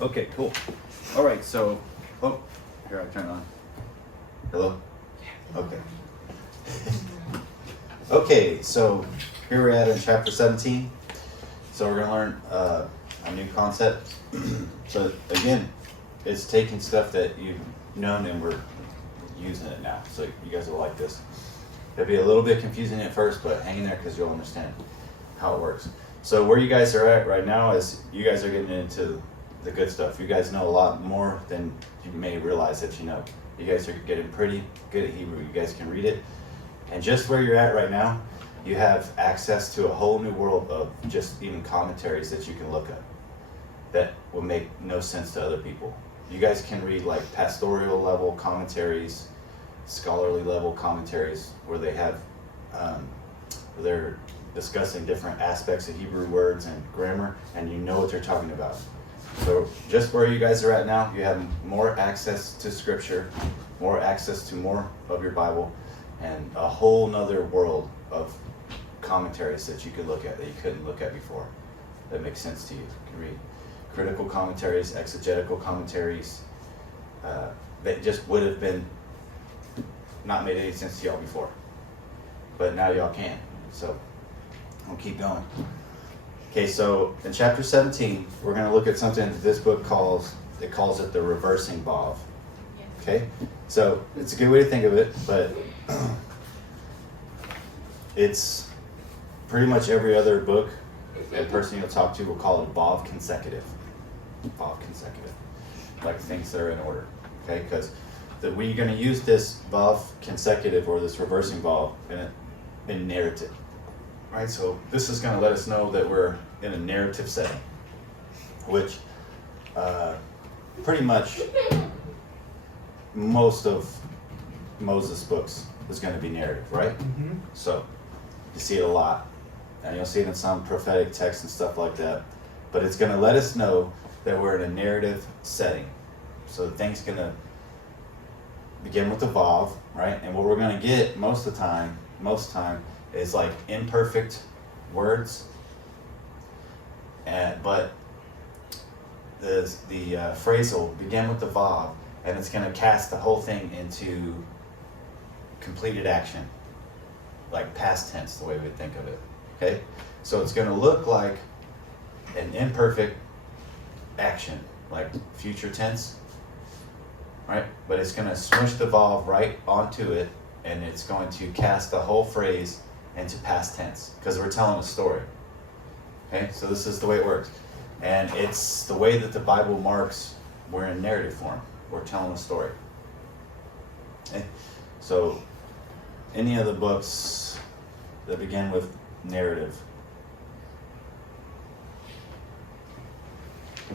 Okay, cool. All right, so, oh, here I turn it on. Hello? Okay. Okay, so here we're at in chapter 17. So we're going to learn a new concept. So again, it's taking stuff that you've known and we're using it now. So you guys will like this. It'll be a little bit confusing at first, but hang in there because you'll understand how it works. So where you guys are at right now is you guys are getting into the good stuff. You guys know a lot more than you may realize that you know. You guys are getting pretty good at Hebrew. You guys can read it. And just where you're at right now, you have access to a whole new world of just even commentaries that you can look up that will make no sense to other people. You guys can read like pastoral level commentaries, scholarly level commentaries where they have, where they're discussing different aspects of Hebrew words and grammar, and you know what they're talking about. So just where you guys are at now, you have more access to scripture, more access to more of your Bible, and a whole nother world of commentaries that you could look at that you couldn't look at before that makes sense to you. You can read critical commentaries, exegetical commentaries that just would have been not made any sense to y'all before, but now y'all can. So I'll keep going. Okay, so in chapter 17, we're going to look at something that this book calls it the reversing vav. Okay, so it's a good way to think of it, but it's pretty much every other book a person you'll talk to will call it vav consecutive. Vav consecutive, like things that are in order. Okay, because we're going to use this vav consecutive or this reversing vav in narrative. Right, so this is going to let us know that we're in a narrative setting, which pretty much most of Moses' books is going to be narrative, right? Mm-hmm. So you see it a lot, and you'll see it in some prophetic texts and stuff like that, but it's going to let us know that we're in a narrative setting. So the thing's going to begin with the vav, right? And what we're going to get most time, is like imperfect words, but the phrase will begin with the vav, and it's going to cast the whole thing into completed action, like past tense, the way we think of it. Okay, so it's going to look like an imperfect action, like future tense, right? But it's going to smush the vav right onto it, and it's going to cast the whole phrase into past tense because we're telling a story. Okay, so this is the way it works, and it's the way that the Bible marks we're in narrative form. We're telling a story. Okay, so any of the books that begin with narrative.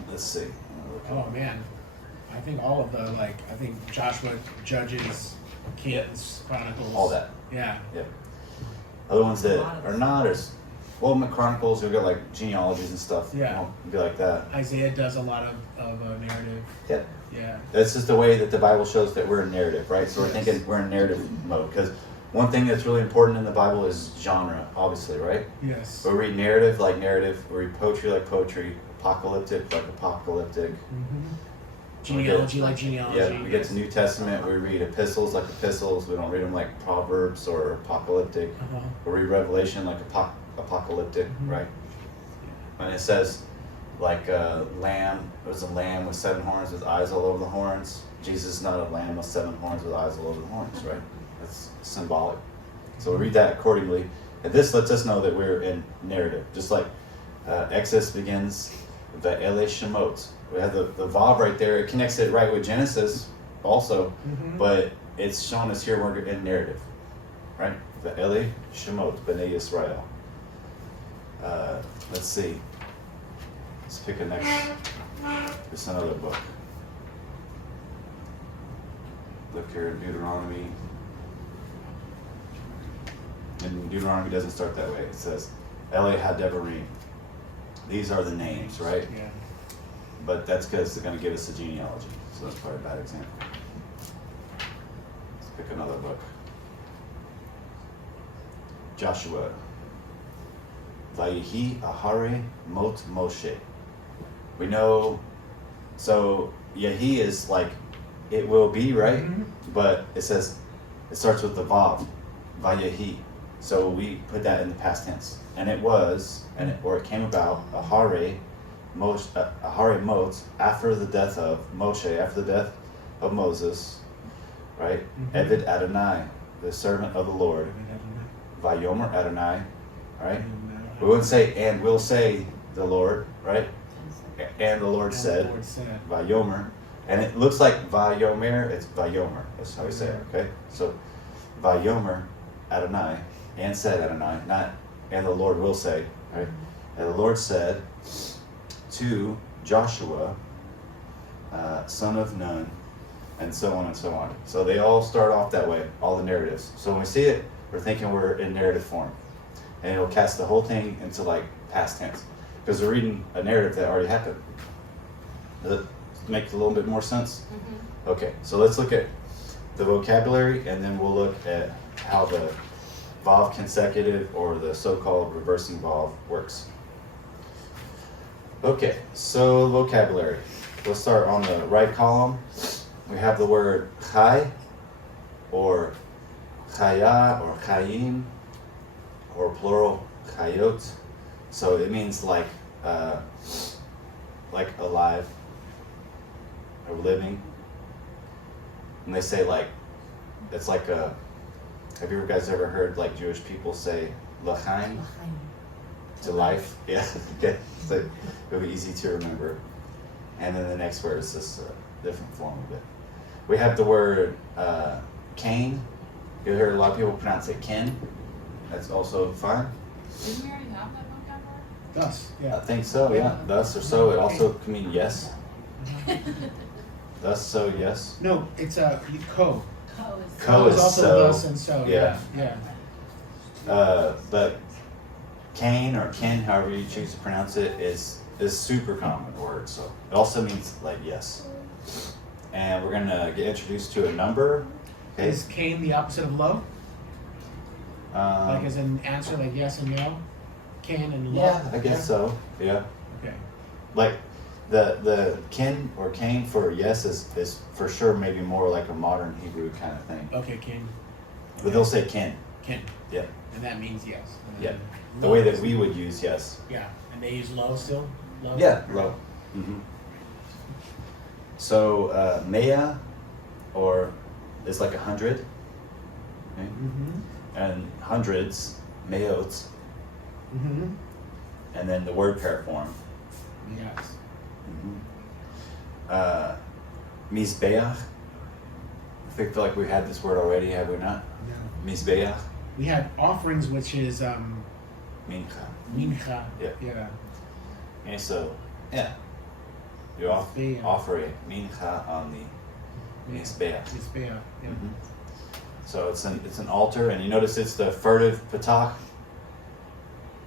Let's see. Oh man, I think all of the I think Joshua, Judges, Kings, Chronicles. All that. Yeah. Yep. Other ones that are not as well, Chronicles, you'll get like genealogies and stuff. Yeah. Won't be like that. Isaiah does a lot of narrative. Yep. Yeah. That's just the way that the Bible shows that we're in narrative, right? So we're thinking we're in narrative mode because one thing that's really important in the Bible is genre, obviously, right? Yes. We read narrative like narrative. We read poetry like poetry. Apocalyptic like apocalyptic. Mm-hmm. Genealogy like genealogy. Yeah, we get to New Testament, we read epistles like epistles. We don't read them like Proverbs or apocalyptic. Uh-huh. We read Revelation like apocalyptic, Mm-hmm. right? And it says like a lamb, it was a lamb with 7 horns with eyes all over the horns. Jesus is not a lamb with 7 horns with eyes all over the horns, right? That's symbolic. So we read that accordingly. And this lets us know that we're in narrative. Just like Exodus begins the Ele Shemot. We have the vav right there. It connects it right with Genesis also, but it's showing us here we're in narrative, right? The Ele Shemot, Bnei Yisrael. Let's see. Let's pick a next. It's another book. Look here in Deuteronomy. And Deuteronomy doesn't start that way. It says Ele HaDevarim. These are the names, right? Yeah. But that's because they're going to give us a genealogy. So that's probably a bad example. Let's pick another book. Joshua. Vayihi Ahare Mot Moshe. We know So Yahi is like, it will be, right? Mhm. But it says, it starts with the Vav, Vayahi. So we put that in the past tense. And it was, or it came about, Ahare Mot, after the death of Moshe, after the death of Moses, right? Mhm. Eved Adonai, the servant of the Lord. Vayomer Adonai, right? We wouldn't say, and we'll say the Lord, right? And the Lord said, The Lord said. Vayomer. And it looks like Vayomer, it's Vayomer. That's how we say it, okay? So, Vayomer Adonai, and said Adonai, not, and the Lord will say, right? And the Lord said to Joshua, son of Nun, and so on and so on. So they all start off that way, all the narratives. So when we see it, we're thinking we're in narrative form. And it'll cast the whole thing into like past tense. Because we're reading a narrative that already happened. Does it make a little bit more sense? Mm-hmm. Okay, so let's look at the vocabulary and then we'll look at how the Vav consecutive or the so-called reversing Vav works. Okay, so vocabulary. Let's start on the right column. We have the word chai, or chaya, or chayim, or plural chayot. So it means like alive, or living. And they say like, it's like a, have you guys ever heard like Jewish people say l'chaim, to life? Yeah, okay, so it'll be easy to remember. And then the next word is just a different form of it. We have the word Cain. You hear a lot of people pronounce it Ken. That's also fine. Didn't we already have that vocabulary? Thus, I yeah. think so, yeah. Thus or so. It also can mean yes. Thus, so, yes. No, it's a co. Co It's is also so, thus and so. yeah. Yeah. But Cain or Ken, however you choose to pronounce it, is super common word. So it also means like yes. And we're gonna get introduced to a number. Okay. Is Cain the opposite of lo? Like as an answer, like yes and no? Cain and lo? yeah, I guess so. Yeah. Okay. Like the kin or Cain for yes is for sure maybe more like a modern Hebrew kind of thing. Okay, Cain. But they'll say kin. Ken. Yeah. And that means yes. And Yeah. then The lo way that is- we would use yes. Yeah. And they use lo still? Lo? Yeah, low. Mm-hmm. So mea, or is like 100, okay? Mm-hmm. And hundreds, meot, Mm-hmm. and then the word pair form. Yes. Mizbeach. I feel like we had this word already, have we not? No. Mizbeach, We had offerings, which is mincha. mincha. Yeah. Yeah. Okay, so yeah, you Mizbeach. offer a mincha on the mizbeach. Mizbeach. Yeah. Mhm. So it's an altar, and you notice it's the furtive patach,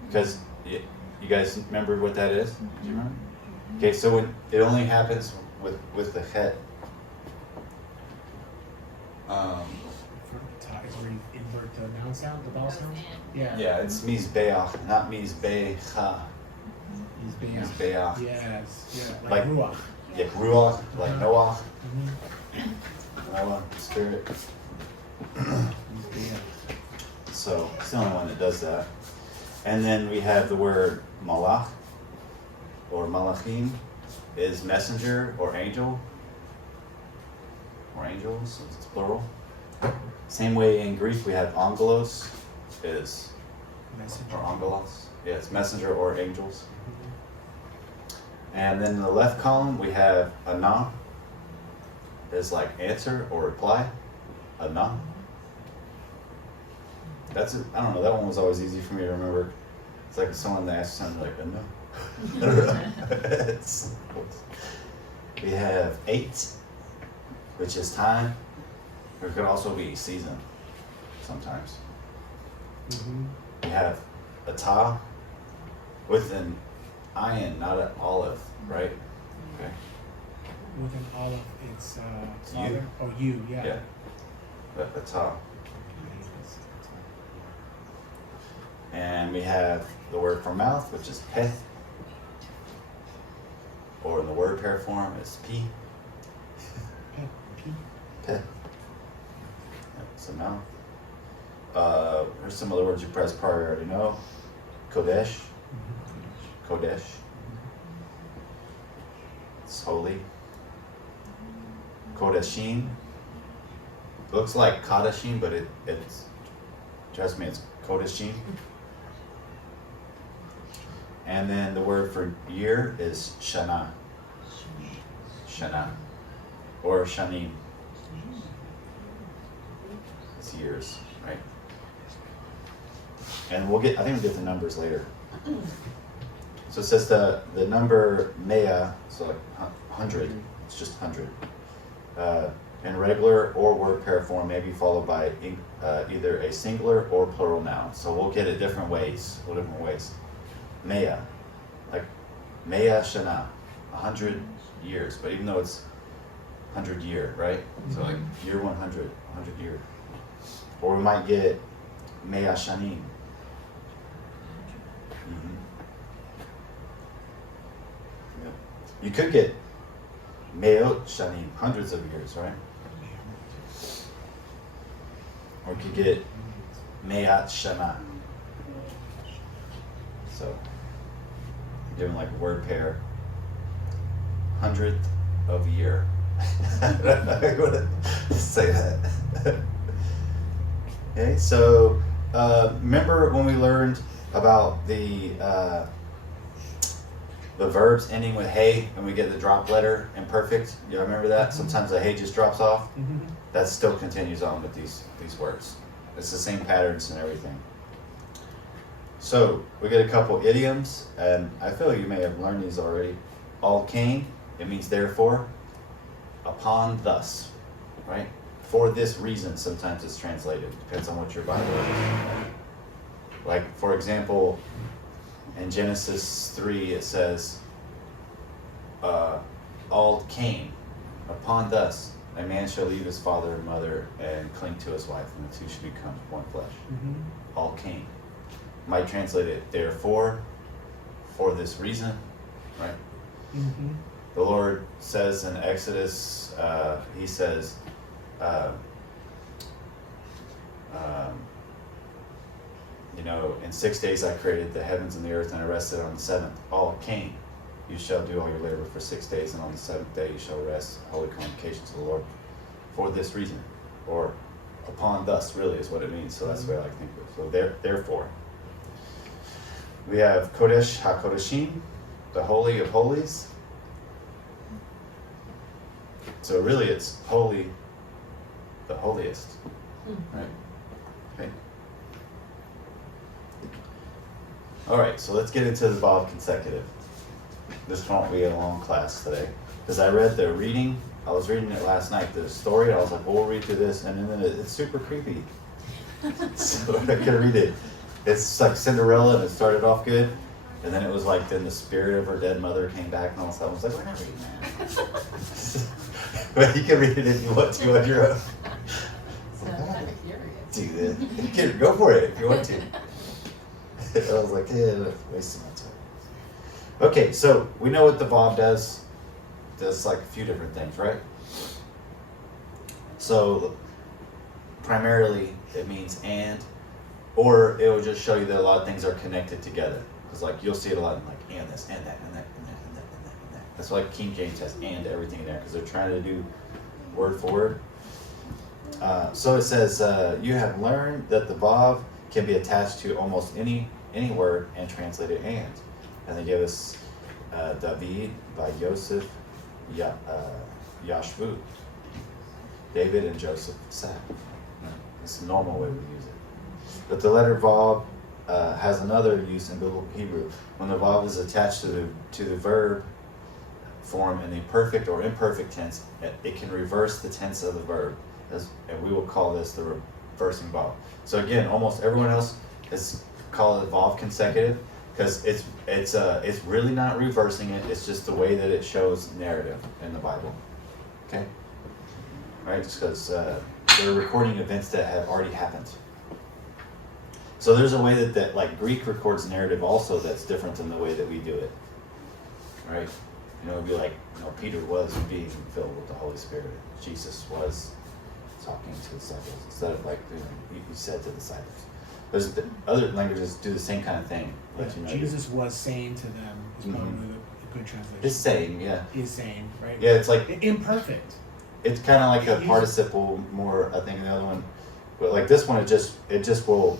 because you guys remember what that is? Do you remember? Okay, so when it only happens with the het. Is where you invert the noun sound, the vowel sound? Yeah. Yeah, it's mizbeach, not mizbecha. Mizbeach. Mizbeach. Yes. Yeah. Like- Like ruach. Like ruach, like Noah, Mm-hmm. Noah, spirit. Mizbeach. So it's the only one that does that. And then we have the word malach, or malachim, is messenger or angel, or angels, it's plural. Same way in Greek we have angelos, is, Messenger. or angelos, yeah, it's messenger or angels. And then in the left column we have ana, is like answer or reply, ana. That's it. I don't know. That one was always easy for me to remember. It's like someone that asks something like, no. We have 8, which is time. Or it could also be season, sometimes. Mm-hmm. We have a ta with an ayin, not an olive, right? Okay. With an olive, it's It's father. you. Oh, you. Yeah. Yeah. But a ta. And we have the word for mouth, which is peth. or in the word pair form, it's P. Pe. So mouth. Here's some other words you probably already know. Kodesh. Kodesh. It's holy. Kodeshim. Looks like Kadashim, but it's, trust me, it's Kodeshim. And then the word for year is Shana. Shana. Or Shanim. It's years, right? And I think we'll get the numbers later. So it says the number Mea, so like 100, it's just 100. In regular or word pair form may be followed by either a singular or plural noun. So we'll get it different ways. Mea, like Mea Shana, 100 years. But even though it's 100 year, right? So like year 100, 100 year. Or we might get Mea Shanim. Yep. You could get Meot Shanim, hundreds of years, right? Or you could get Me'at Shana. So, given like word pair, 100th of year. I don't know how you want to say that. Okay, so remember when we learned about the verbs ending with hey and we get the drop letter imperfect? You remember that? Sometimes the hey just drops off. That still continues on with these words. It's the same patterns and everything. So we get a couple idioms, and I feel you may have learned these already. All came, it means therefore. Upon thus, right? For this reason, sometimes it's translated. Depends on what your Bible is. Like, for example, in Genesis 3, it says, all came. Upon thus, a man shall leave his father and mother and cling to his wife, and the two should become one flesh. All came. Might translate it, therefore, for this reason, right? The Lord says in Exodus, he says, in 6 days I created the heavens and the earth, and I rested on the seventh. All came. You shall do all your labor for 6 days, and on the seventh day you shall rest, holy convocation to the Lord. For this reason, or upon thus, really is what it means. So that's the way I like to think of it. So therefore. We have Kodesh HaKodeshim, the Holy of Holies. So really it's holy, the holiest, right? Okay. All right, so let's get into the Vav consecutive. This won't be a long class today, because I read the reading. I was reading it last night, the story. I was like, well, we'll read through this, and then it's super creepy. So I can read it. It's like Cinderella, and it started off good, and then it was like, then the spirit of her dead mother came back, and all of a sudden I was like, we're not reading that. But you can read it if you want to on your own. So I'm kind of curious. Do that. You can go for it if you want to. I was like, yeah, wasting my time. Okay, so we know what the Vav does. It does like a few different things, right? So primarily it means and, or it will just show you that a lot of things are connected together. Because like you'll see it a lot in like and this, and that, and that, and that, and that, and that, and that. That's why King James has and everything in there, because they're trying to do word for word. So it says, you have learned that the Vav can be attached to almost any word and translated and. And they give us David by Yosef Yashvu. David and Joseph sat. It's the normal way we use it. But the letter Vav has another use in Biblical Hebrew. When the Vav is attached to the verb form in the perfect or imperfect tense, it can reverse the tense of the verb. And we will call this the reversing Vav. So again, almost everyone else is called it Vav consecutive, because it's really not reversing it. It's just the way that it shows narrative in the Bible. Okay, right? Just because they're recording events that have already happened. So there's a way that like Greek records narrative also that's different than the way that we do it. Right? it'd be like, Peter was being filled with the Holy Spirit. Jesus was talking to the disciples instead of like he said to the disciples. There's other languages do the same kind of thing. But, Jesus was saying to them is probably the good translation. It's saying, yeah. Is saying, right? Yeah, it's like imperfect. it's kind of like a participle more, I think, in the other one. But like this one, it just will,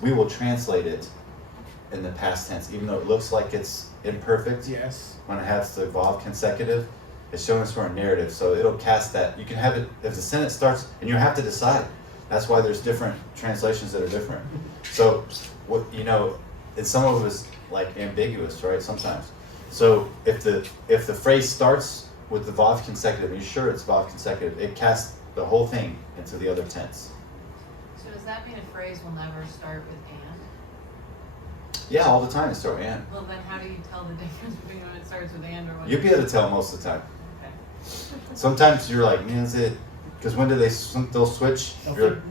we will translate it in the past tense, even though it looks like it's imperfect. Yes. When it has the Vav consecutive, it's showing us for a narrative, so it'll cast that. You can have it if the sentence starts, and you have to decide. That's why there's different translations that are different. So, what and some of it is like ambiguous, right? Sometimes. So if the phrase starts with the Vav consecutive, and you're sure it's Vav consecutive, it casts the whole thing into the other tense. So does that mean a phrase will never start with and? Yeah, all the time it starts with and. Well, then how do you tell the difference between when it starts with and or when? You'll be able to tell most of the time. Okay. Sometimes you're like, man, is it? Because when do they'll switch?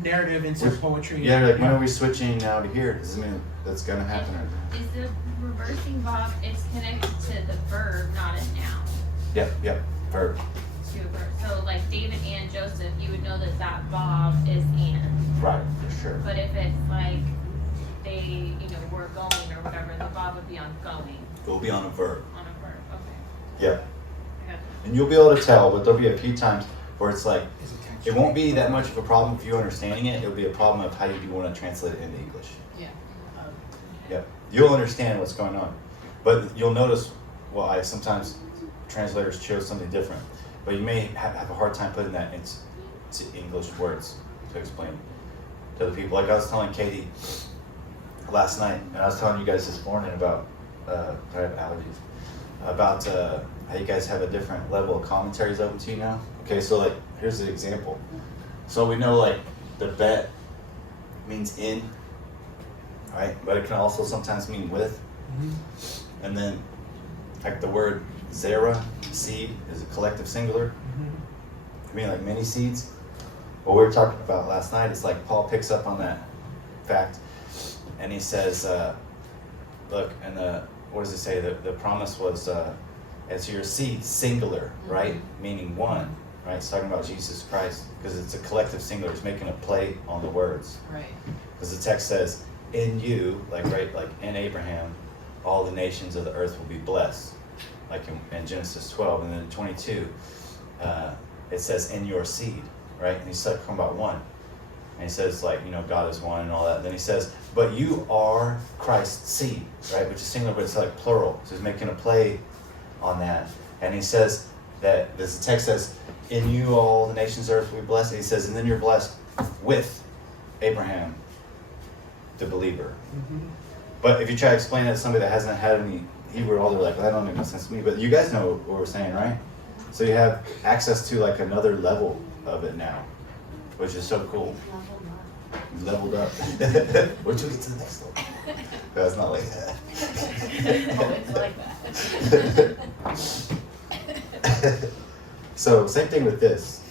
Narrative into poetry. Yeah, like when are we switching now to here? Does it mean that's gonna happen? Or? Is the reversing Vav, it's connected to the verb, not a noun. Yep, verb. To a verb. So like David and Joseph, you would know that Vav is and. Right, for sure. But if it's like they, were going or whatever, the Vav would be on going. It'll be on a verb. On a verb, okay. Yep. Okay. And you'll be able to tell, but there'll be a few times where it's like, it won't be that much of a problem if you understanding it. It'll be a problem of how you want to translate it into English. Yeah. Yep. You'll understand what's going on, but you'll notice why sometimes translators chose something different. But you may have a hard time putting that into English words to explain to other people. Like I was telling Katie last night, and I was telling you guys this morning about I have allergies, about how you guys have a different level of commentaries open to you now. Okay, so like here's an example. So we know like the bet means in, right? But it can also sometimes mean with. Mm-hmm. And then like the word zera, seed, is a collective singular. Mm-hmm. I mean like many seeds. What we were talking about last night is like Paul picks up on that fact and he says, look, and what does it say? The promise was as your seed, singular, right? Meaning one, right? It's talking about Jesus Christ because it's a collective singular. It's making a play on the words. Right. Because the text says, in you, like in Abraham, all the nations of the earth will be blessed. Like in Genesis 12, and then 22, it says, in your seed, right? And he's talking about one. And he says, like, God is one and all that. Then he says, but you are Christ's seed, right? Which is singular, but it's like plural. So he's making a play on that. And he says that, this text says, in you all the nations of the earth will be blessed. And he says, and then you're blessed with Abraham, the believer. Mm-hmm. But if you try to explain that to somebody that hasn't had any Hebrew at all, they're like, well, that don't make no sense to me. But you guys know what we're saying, right? So you have access to like another level of it now, which is so cool. You leveled up. We'll get to the next one. No, it's not like that. Oh, it's like that. So same thing with this.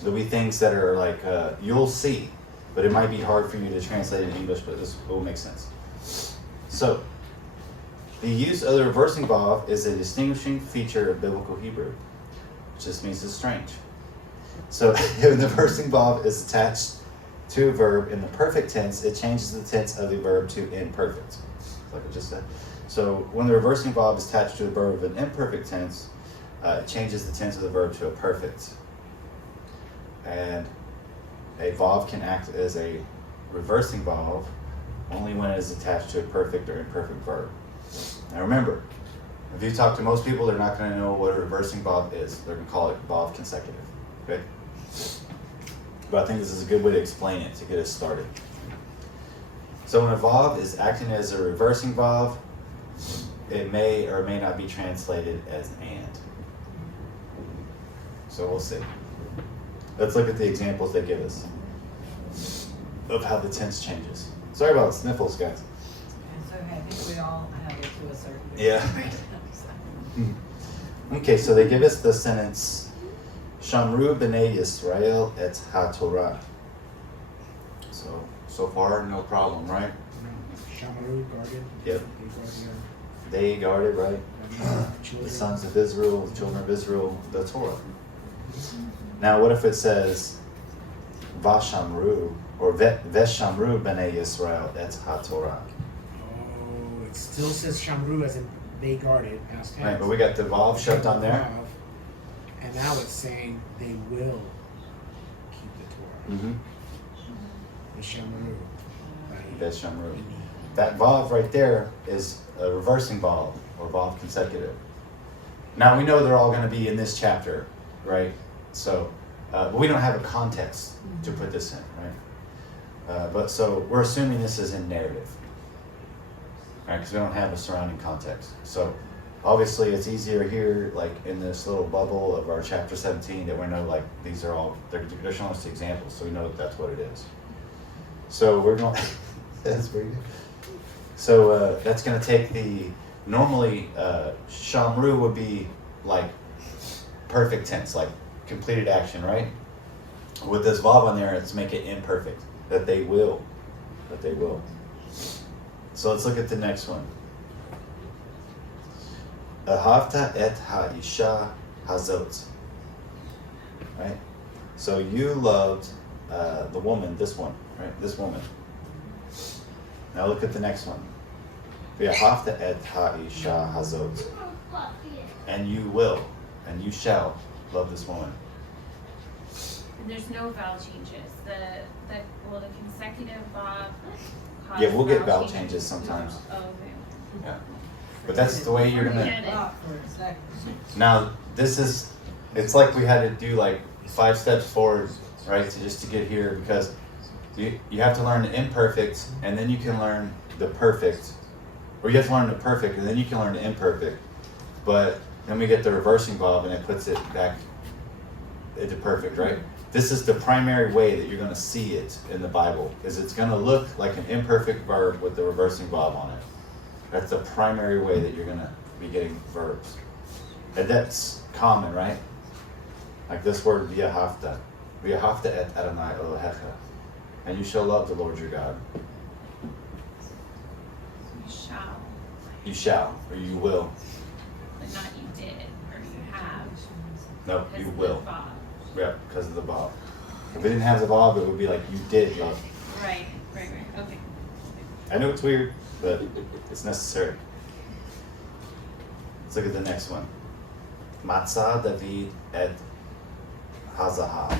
There'll be things that are like, you'll see, but it might be hard for you to translate in English, but this will make sense. So, the use of the reversing Vav is a distinguishing feature of biblical Hebrew, which just means it's strange. So, when the reversing Vav is attached to a verb in the perfect tense, it changes the tense of the verb to imperfect, like I just said. So, when the reversing Vav is attached to a verb of an imperfect tense, it changes the tense of the verb to a perfect. And a Vav can act as a reversing Vav only when it is attached to a perfect or imperfect verb. Now remember, if you talk to most people, they're not going to know what a reversing Vav is. They're going to call it Vav consecutive. Okay? But I think this is a good way to explain it to get us started. So when a Vav is acting as a reversing Vav, it may or may not be translated as and. So we'll see. Let's look at the examples they give us of how the tense changes. Sorry about the sniffles, guys. It's okay. I think we all have it to a certain degree. Yeah. Okay, so they give us the sentence, Shamru b'nei Yisrael et ha-Torah. So far, no problem, right? Shamaru, guarded. Yep. they guarded, right? The Children. sons of Israel, the children of Israel, the Torah. Now, what if it says Vashamru or Veshamru b'nei Yisrael et HaTorah? Oh, it still says Shamru as in they guarded, past tense. Right, but we got the Vav shoved on there. Vav, and now it's saying they will keep the Torah. Mm-hmm. The Shamru. Right? Veshamru. That Vav right there is a reversing Vav, or Vav consecutive. Now we know they're all going to be in this chapter, right? So, but we don't have a context to put this in, right? But so we're assuming this is in narrative, right? Because we don't have a surrounding context. So obviously it's easier here, like in this little bubble of our chapter 17, that we know like these are all, they're showing us examples, so we know that that's what it is. So we're going, that's pretty good. So that's going to take the, normally Shamru would be like perfect tense, like completed action, right? With this Vav on there, it's make it imperfect, that they will. So let's look at the next one. Ahavta et ha'isha hazot. Right? So you loved the woman, this one, right? This woman. Now look at the next one. Ahavta et ha'isha hazot. And you will, and you shall love this woman. And there's no vowel changes. The consecutive Vav. cause Yeah, we'll get vowel changes sometimes. Oh, okay. Yeah. But that's the way you're gonna. Get it. Now, this is, it's like we had to do like 5 steps forward, right, to get here, because you have to learn the imperfect, and then you can learn the perfect, or you have to learn the perfect, and then you can learn the imperfect. But then we get the reversing Vav, and it puts it back into perfect, right? This is the primary way that you're going to see it in the Bible, is it's going to look like an imperfect verb with the reversing Vav on it. That's the primary way that you're going to be getting verbs. And that's common, right? Like this word, v'ahavta. V'ahavta et Adonai Elohecha. And you shall love the Lord your God. You shall, You shall, or you will. but not you did, or you have. No, because you of the will. Vav. Yeah, because of the Vav. If it didn't have the Vav, it would be like you did love. Right, okay. I know it's weird, but it's necessary. Let's look at the next one. Matzah David et Hazahav.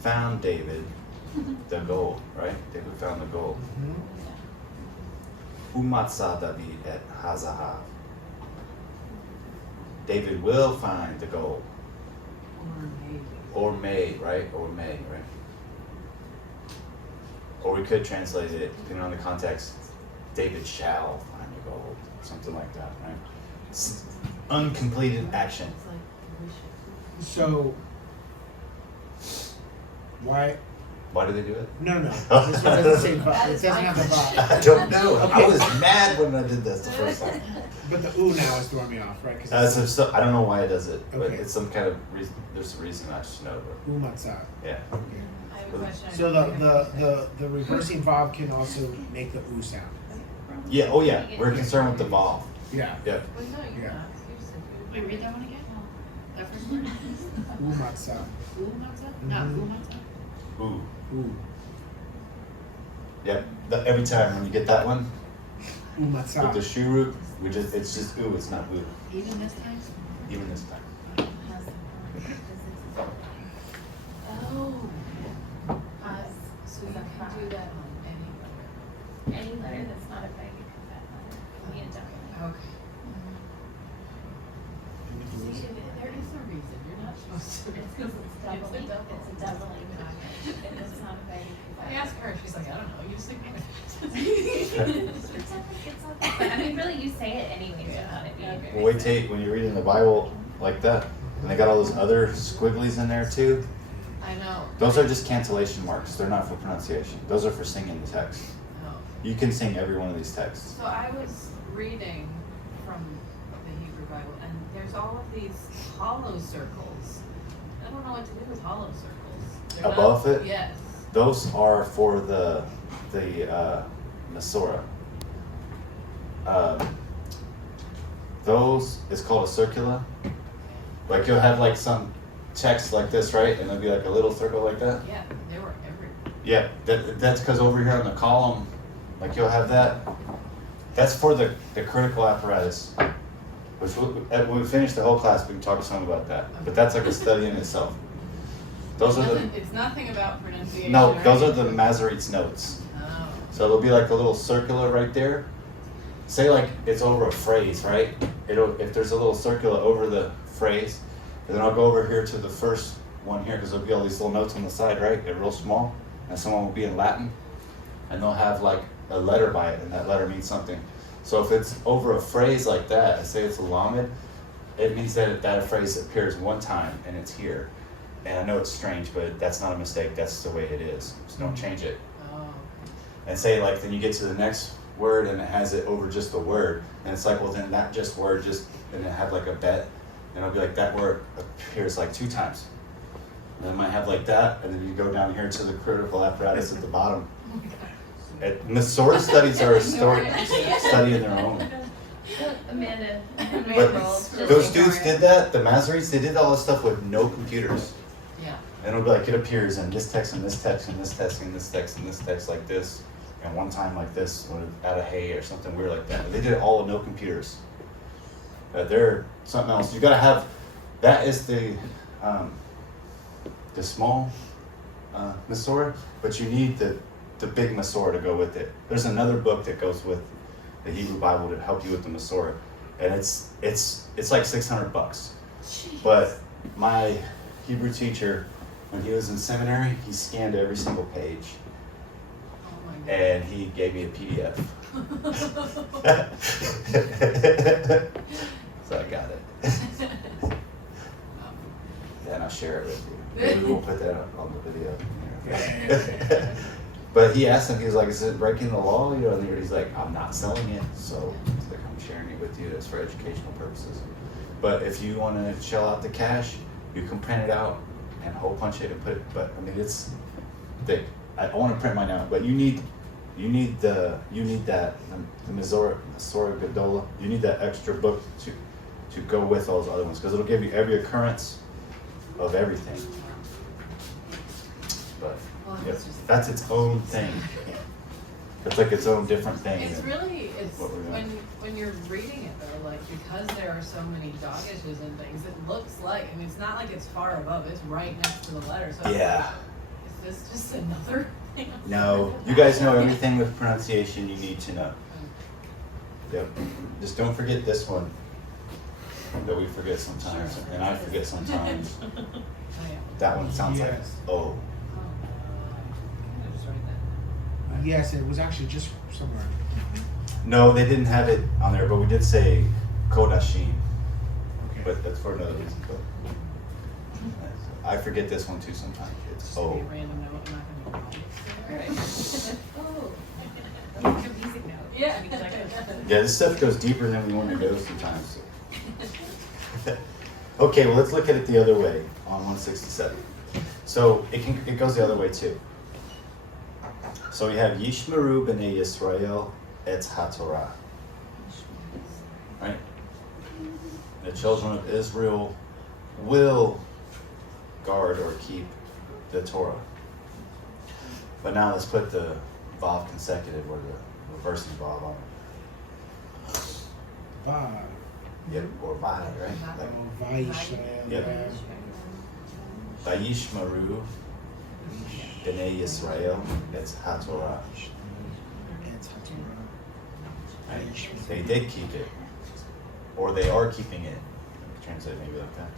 Found David the gold, right? David found the gold. Umatzah David et Hazahav. David will find the gold. Or may, right? Or may, right? Or we could translate it, depending on the context, David shall find the gold, something like that, right? It's uncompleted action. So, why? Why do they do it? No. This one doesn't say Vav. It doesn't have the Vav. I don't know. I was mad when I did this the first time. But the ooh now is throwing me off, right? 'Cause So I don't know why it does it, but Okay. it's some kind of reason. There's a reason I should know, but ooh matzah. yeah. I have a question. So the reversing Vav can also make the ooh sound. Yeah. Oh yeah. We're concerned with the Vav. Yeah. Yeah. Well, no, you're Yeah. not. You said you- Wait, read that one again? That first word? Ooh matzah. Ooh matzah? No, Mhm. ooh matzah. Ooh. Ooh. Yep. Every time when you get that one Ooh with the matzah. shuruk, it's just ooh. It's not ooh. Even this time? Even this time. Oh. So you can do that on any letter. Any letter that's not a big that letter can be a double. Okay. See, there is a reason, you're not supposed to. It's because it's doubling, it's a doubling package, and it's not a big. I asked her, she's like, I don't know, you just ignore it. It's okay. But I mean, really, you say it anyways without it being very. Well, wait till when you're reading the Bible like that, and they got all those other squigglies in there too. I know. Those are just cancellation marks. They're not for pronunciation. Those are for singing the text. No. You can sing every one of these texts. So I was reading from the Hebrew Bible, and there's all of these hollow circles. I don't know what to do with hollow circles. They're Above not- it? Yes. Those are for the Masorah. those is called a circula. Like you'll have like some text like this, right? And there'll be like a little circle like that. Yeah, they were everywhere. Yeah, that's because over here on the column, like you'll have that. That's for the critical apparatus. Which when we finish the whole class, we can talk some about that. But that's like a study in itself. Those are the It's nothing about pronunciation. no. or Those are the anything. Masorete's notes. Oh. So there'll be like a little circular right there. Say like it's over a phrase, right? If there's a little circular over the phrase, and then I'll go over here to the first one here because there'll be all these little notes on the side, right? They're real small, and someone will be in Latin, and they'll have like a letter by it, and that letter means something. So if it's over a phrase like that, I say it's a lamed, it means that that phrase appears one time and it's here. And I know it's strange, but that's not a mistake. That's the way it is. So don't change it. Oh. And say like, then you get to the next word and it has it over just the word. And it's like, well then that just word just, and it had like a bet. And it'll be like that word appears like 2 times. And then it might have like that, and then you go down here to the critical apparatus at the bottom. Masoret studies are a study in their own. Amanda. But Just those ignore dudes it. did that, the Masoretes, they did all this stuff with no computers. Yeah. And it'll be like, it appears in this text and this text and this text and this text and this text like this, and one time like this, or out of hay or something weird like that. They did it all with no computers. They're something else. You gotta have, that is the small Masorah, but you need the big Masorah to go with it. There's another book that goes with the Hebrew Bible to help you with the Masorah, and it's like $600. But my Hebrew teacher, when he was in seminary, he scanned every single page, Oh my God. and he gave me a PDF. So I got it. And I'll share it with you. Maybe we'll put that up on the video. But he asked him, he was like, is it breaking the law? You know, and he's like, I'm not selling it. So he's like, I'm sharing it with you. It's for educational purposes. But if you want to shell out the cash, you can print it out and hole punch it and put it. But I mean, it's thick. I want to print mine out, but you need that, the Masorah Gedolah. You need that extra book to go with those other ones, because it'll give you every occurrence of everything. But Well, yeah, it's just- that's its own thing. It's like its own different thing. It's really, it's, What we're doing. when you're reading it though, like, because there are so many doggishes and things, it looks like, I mean, it's not like it's far above, it's right next to the letter, so. it's Yeah. like, is this just another thing? No, you guys know everything with pronunciation you need to know. Yep. Just don't forget this one that we forget sometimes, and I forget sometimes. Oh, yeah. That one sounds like, Yes. oh. Oh, I'm gonna just write that. Yes, it was actually just somewhere. No, they didn't have it on there, but we did say Kodashim, Okay. but that's for another reason. I forget this one too sometimes. It's Just be a oh. random note, I'm not gonna. Right. Oh. Like a music note. Yeah. Yeah, this stuff goes deeper than we want to go sometimes. So. Okay, well let's look at it the other way on 167. So it goes the other way too. So we have Yishmeru b'nei Yisrael et HaTorah. Right? The children of Israel will guard or keep the Torah. But now let's put the Vav consecutive or the reversing Vav on it. Vav. Yep, or Vav, right? Like, Oh, Vaishnael. Yep. Vayishmeru b'nei Yisrael et HaTorah. It's HaTorah. Right? They did keep it, or they are keeping it. Translate maybe like that.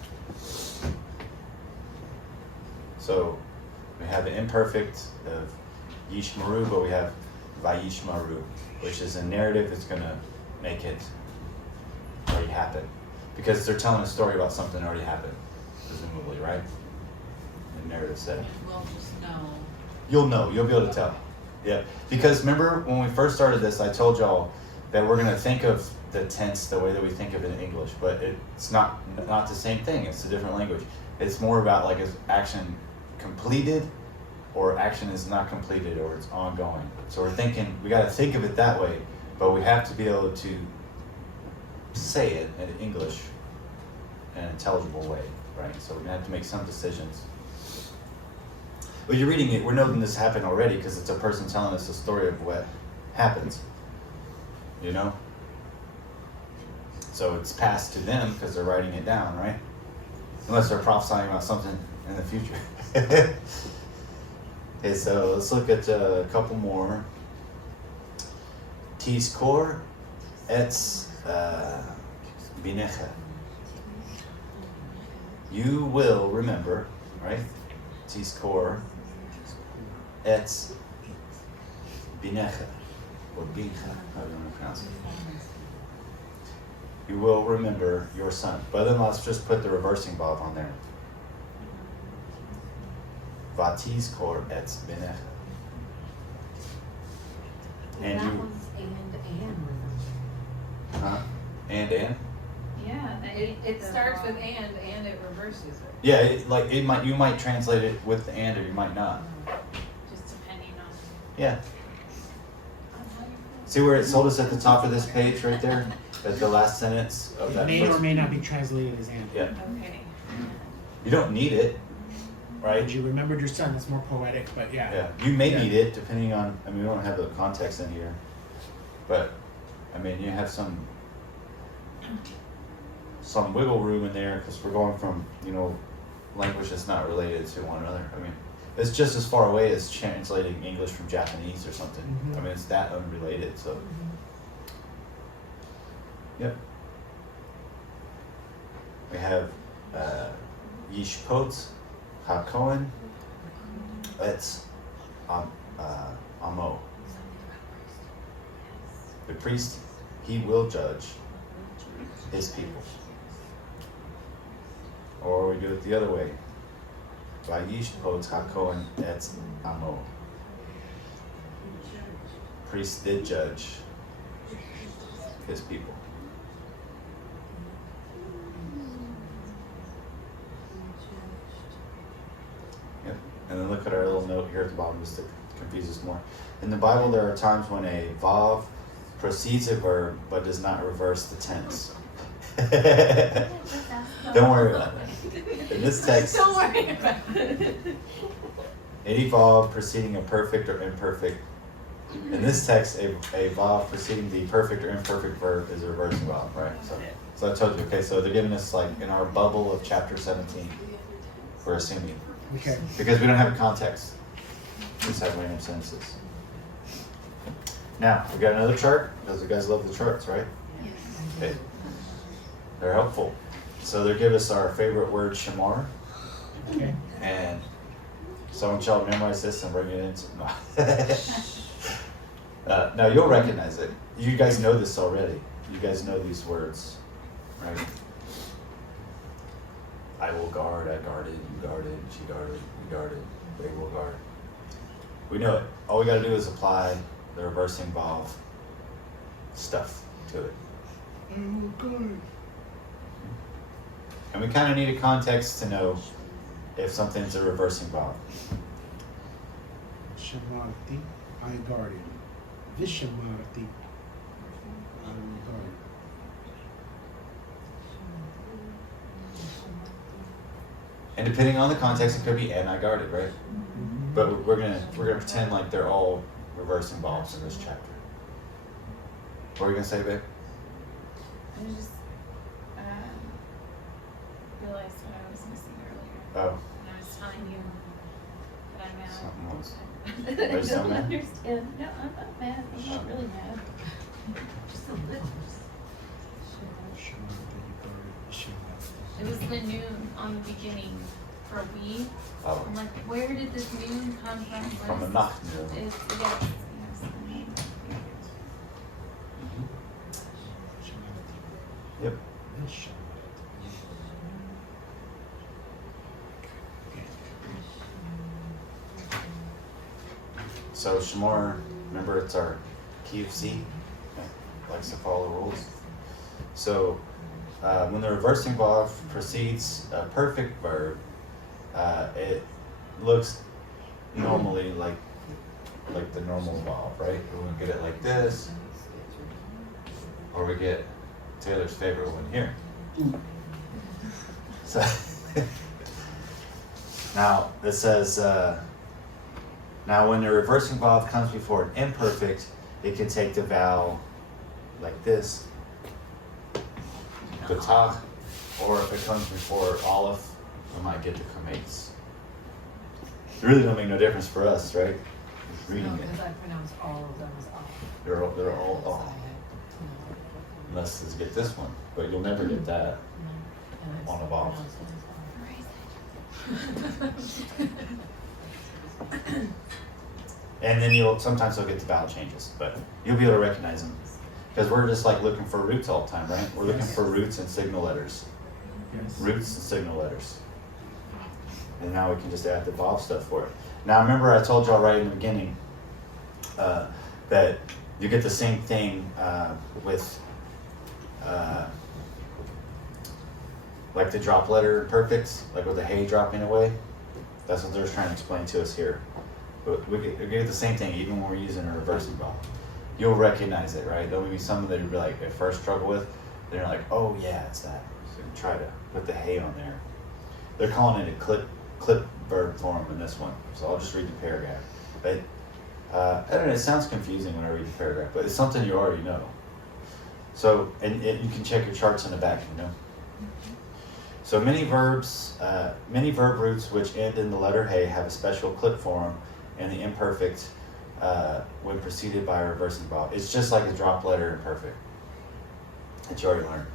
So we have the imperfect of Yishmeru, but we have Vayishmeru, which is a narrative that's going to make it already happen, because they're telling a story about something that already happened, presumably, right? The narrative said. We'll just know. You'll be able to tell. Yeah, because remember when we first started this, I told y'all that we're gonna think of the tense the way that we think of it in English, but it's not the same thing. It's a different language. It's more about like, is action completed, or action is not completed, or it's ongoing. So we're thinking, we gotta think of it that way, but we have to be able to say it in English in an intelligible way, right? So we're gonna have to make some decisions. But you're reading it, we're noting this happened already because it's a person telling us the story of what happens, you know? So it's passed to them because they're writing it down, right? Unless they're prophesying about something in the future. Okay, so let's look at a couple more. Tizkor etz binecha. You will remember, right? Tizkor etz binecha, or bincha, how do you want to pronounce it? You will remember your son. But then let's just put the reversing vav on there. Vatizkor etz binecha. And that you, one's and. huh? And? Yeah. It starts with and it reverses it. Yeah, it might, you might translate it with the and or you might not. Just depending on. Yeah. See where it told us at the top of this page right there? At the last sentence of It that may or first. may not be translated as and. Yeah. Okay. You don't need it, right? You remembered your son, that's more poetic, but yeah. Yeah. You may Yeah. need it depending on, I mean, we don't have the context in here. But, I mean, you have some wiggle room in there because we're going from, you know, language that's not related to one another. I mean, it's just as far away as translating English from Japanese or something. Mhm. I mean, it's that unrelated, so. Yep. We have Yishpot HaKohen Etz Amo. The priest, he will judge his people. Or we do it the other way. Vayishpot HaKohen Etz Amo. Priest did judge his people. Yep. And then look at our little note here at the bottom just to confuse us more. In the Bible, there are times when a vav precedes a verb but does not reverse the tense. Don't worry about it. In this text, Don't worry about it. any vav preceding a perfect or imperfect. In this text, a vav preceding the perfect or imperfect verb is a reversing vav, right? So I told you, okay, so they're giving us like in our bubble of chapter 17, we're assuming. Okay. Because we don't have a context. We just have random sentences. Now, we got another chart, because you guys love the charts, right? Okay. They're helpful. So they give us our favorite word, shamar, Okay. and so I want y'all to memorize this and bring it into, no. No, you'll recognize it. You guys know this already. You guys know these words, right? I will guard, I guarded, you guarded, she guarded, we guarded, they will guard. We know it. All we gotta do is apply the reversing vav stuff to it. And we kind of need a context to know if something's a reversing vav. Shamarti, I guarded. Vishamarti, I guarded. And depending on the context, it could be and I guarded, right? But we're gonna pretend like they're all reversing vavs in this chapter. What are you gonna say, babe? I just realized what I was missing earlier. Oh, And I was telling you that I'm mad. something was. I Are you still don't mad? understand. No, I'm not mad. I'm not really mad. Just a little. Shamarti, you guarded. Vishamarti. It was the noon on the beginning for we. Oh, I'm like, where did this noon come from? from a What nach. is, yes, yes, the noon. Shamarti. Yep. Vishamarti. Okay. So Shamar, remember it's our QFC, likes to follow rules. So when the reversing vav precedes a perfect verb, it looks normally like the normal vav, right? We get it like this, or we get Taylor's favorite one here. So now it says, now when the reversing vowel comes before an imperfect, it can take the vowel like this, Betach, or if it comes before Aleph, we might get the Chametz. It really don't make no difference for us, right? Just reading No, it. because I pronounce all of them as all. They're all off. Unless you get this one, but you'll never get that. On a vowel. And then sometimes you'll get the vowel changes, but you'll be able to recognize them. Because we're just like looking for roots all the time, right? We're looking for roots and signal letters. Yes. Roots and signal letters. And now we can just add the vowel stuff for it. Now remember I told y'all right in the beginning that you get the same thing with like the drop letter imperfects, like with the hey dropping away. That's what they're trying to explain to us here. But we get the same thing even when we're using a reversing vowel. You'll recognize it, right? There'll be some that you'll be like at first struggle with. Then you're like, oh yeah, it's that. So you try to put the hey on there. They're calling it a clip verb form in this one. So I'll just read the paragraph. But I don't know, it sounds confusing when I read the paragraph, but it's something you already know. So, and you can check your charts in the back, you know. So many verb roots which end in the letter hey have a special clip form in the imperfect when preceded by a reversing vowel. It's just like a drop letter imperfect that you already learned.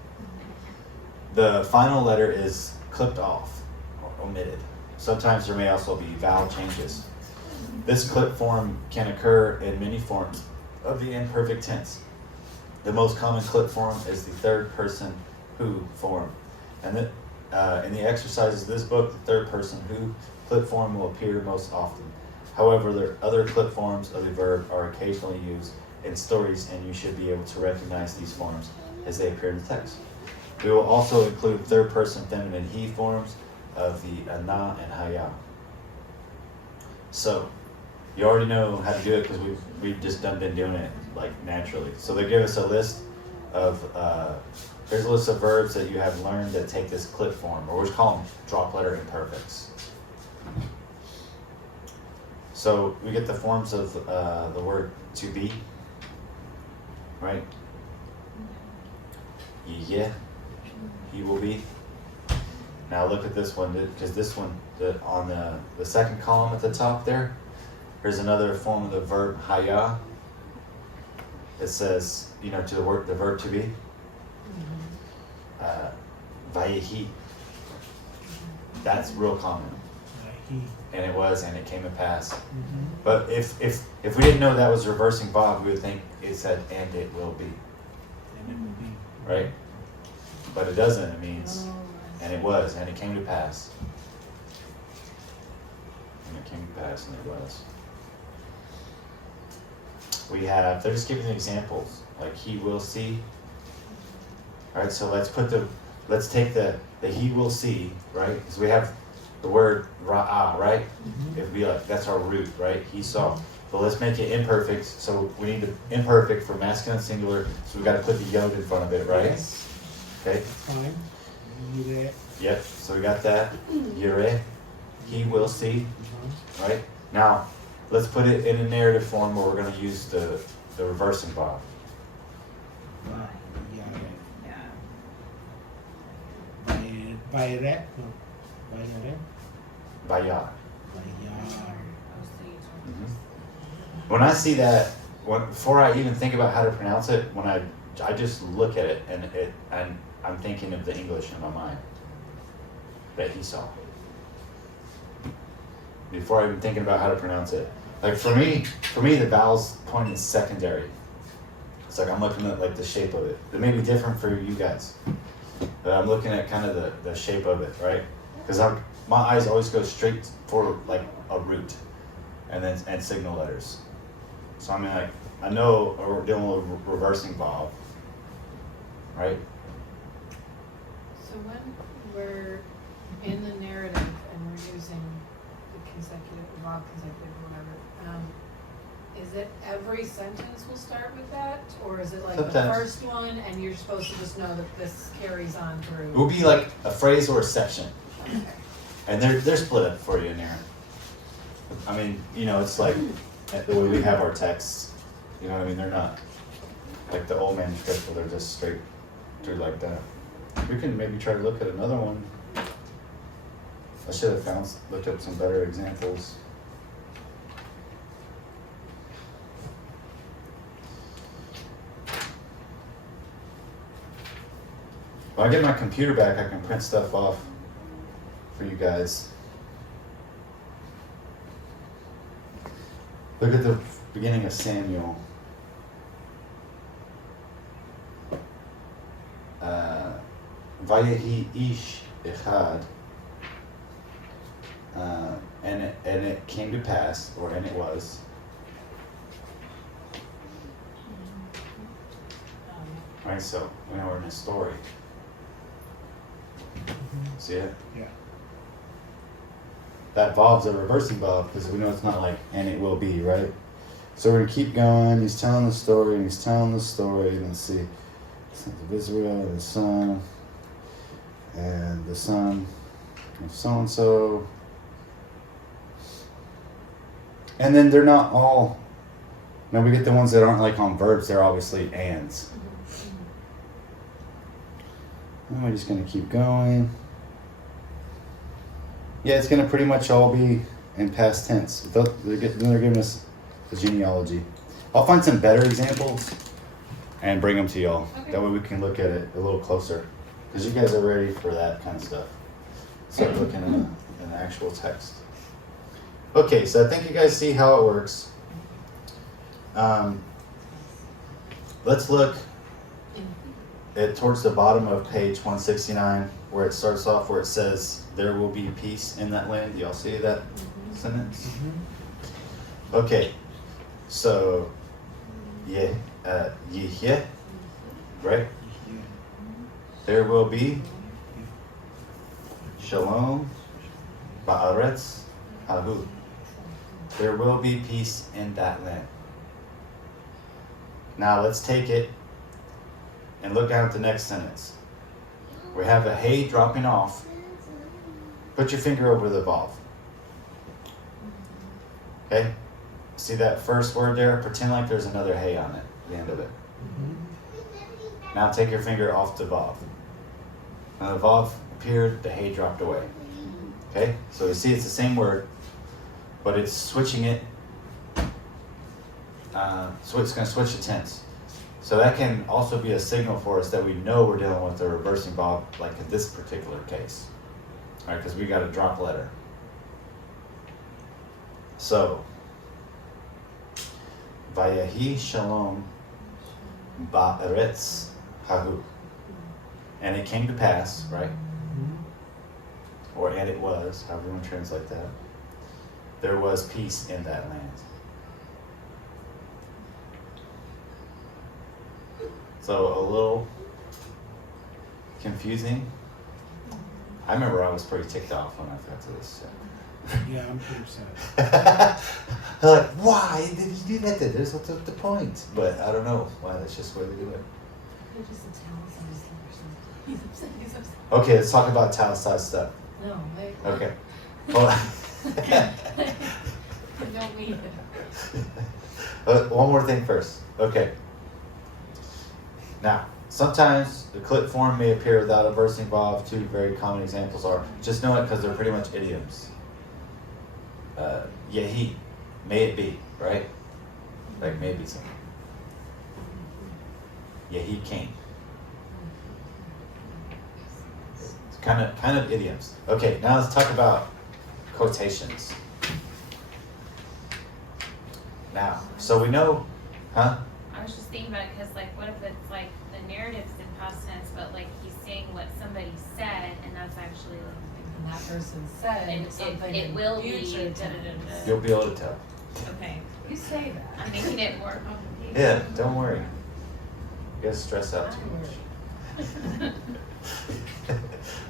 The final letter is clipped off or omitted. Sometimes there may also be vowel changes. This clip form can occur in many forms of the imperfect tense. The most common clip form is the third person who form. And in the exercises of this book, the third person who clip form will appear most often. However, the other clip forms of the verb are occasionally used in stories, and you should be able to recognize these forms as they appear in the text. We will also include third person feminine he forms of the ana and haya. So, you already know how to do it because we've just been doing it like naturally. So they give us a list of, here's a list of verbs that you have learned that take this clip form, or we call them drop letter imperfects. So we get the forms of the word to be, right? Yeah, he will be. Now look at this one, because this one, on the second column at the top there, here's another form of the verb haya. It says, you know, the verb to be. Vayehi. That's real common. And it was, and it came to pass. Mm-hmm. But if we didn't know that was reversing Bob, we would think it said, and it will be, And it will be. right? But it doesn't, it means, and it was, and it came to pass. And it came to pass, and it was. They're just giving examples, like he will see. Alright, so let's take the he will see, right? Because we have the word ra'ah, right? Mm-hmm. It'd be like, that's our root, right? He saw. But let's make it imperfect, so we need the imperfect for masculine singular, so we gotta put the yod in front of it, right? Yes. Okay, Fine. You do that. yep, so we got that. Yireh, he will see, right? Now, let's put it in a narrative form where we're gonna use the reversing Bob. Bayret. Bayar. Bayar. When I see that, before I even think about how to pronounce it, when I just look at it and I'm thinking of the English in my mind that he saw. Before I'm thinking about how to pronounce it. Like for me, the vowels point is secondary. It's like I'm looking at like the shape of it. It may be different for you guys, but I'm looking at kind of the shape of it, right? Because my eyes always go straight for like a root, and signal letters. So I mean, like I know we're dealing with reversing Bob, right? So when we're in the narrative and we're using the consecutive, Bob consecutive, whatever, Is it every sentence will start with that, or is it like Sometimes. the first one and you're supposed to just know that this carries on through? It will be like a phrase or a section, Okay. and they're split up for you in there. I mean, you know, it's like the way we have our texts. You know what I mean? They're not like the old manuscript where they're just straight through like that. We can maybe try to look at another one. I should have looked up some better examples. When I get my computer back, I can print stuff off for you guys. Look at the beginning of Samuel. Vayehi ish echad. And it came to pass, and it was. Right, so we know we're in a story. See it? Yeah. That Vob's a reversing Bob because we know it's not like and it will be, right? So we're gonna keep going. He's telling the story and he's telling the story. And let's see. Sons of Israel, the son, and the son of so and so. And then they're not all. Now we get the ones that aren't like on verbs, they're obviously ands. And we're just gonna keep going. Yeah, it's gonna pretty much all be in past tense. They're giving us the genealogy. I'll find some better examples and bring them to y'all. Okay. That way we can look at it a little closer. Because you guys are ready for that kind of stuff. Start looking at an actual text. Okay, so I think you guys see how it works. Let's look towards the bottom of page 169 where it starts off where it says there will be peace in that land. Do y'all see that sentence? Okay, so Yihye, right? There will be Shalom Ba'aretz Hahu. There will be peace in that land. Now let's take it and look down at the next sentence. We have a hay dropping off. Put your finger over the vav. Okay? See that first word there? Pretend like there's another hay on it, at the end of it. Now take your finger off the vav. Now the vav appeared, the hay dropped away. Okay? So you see it's the same word, but it's switching it. So it's going to switch the tense. So that can also be a signal for us that we know we're dealing with a reversing vav, like in this particular case. All right, because we got a drop letter. So, Vayahi Shalom Ba'aretz Hahu. And it came to pass, right? Or and it was, however you want to translate that. There was peace in that land. So a little confusing. I remember I was pretty ticked off when I got to this. Yeah, I'm pretty upset. I'm like, why did you do that then? What's the point? But I don't know why, that's just the way they do it. They're just italicized or something. He's upset, he's upset. Okay, let's talk about italicized stuff. No, they. Okay. Hold on. I don't mean it. One more thing first. Okay. Now, sometimes the clip form may appear without a verse involved. Two very common examples are, just know it because they're pretty much idioms. Yehi, may it be, right? Like maybe something. Yehi came. It's kind of idioms. Okay, now let's talk about quotations. Now, so we know, huh? I was just thinking about it because, like, what if it's like the narrative's in past tense, but like he's saying what somebody said, and that's actually like. And that person said And something it in will be future da, da, da, tense. da. You'll be able to tell. Okay, You say that. I'm making it more complicated. Yeah, don't worry. You guys stress out too much.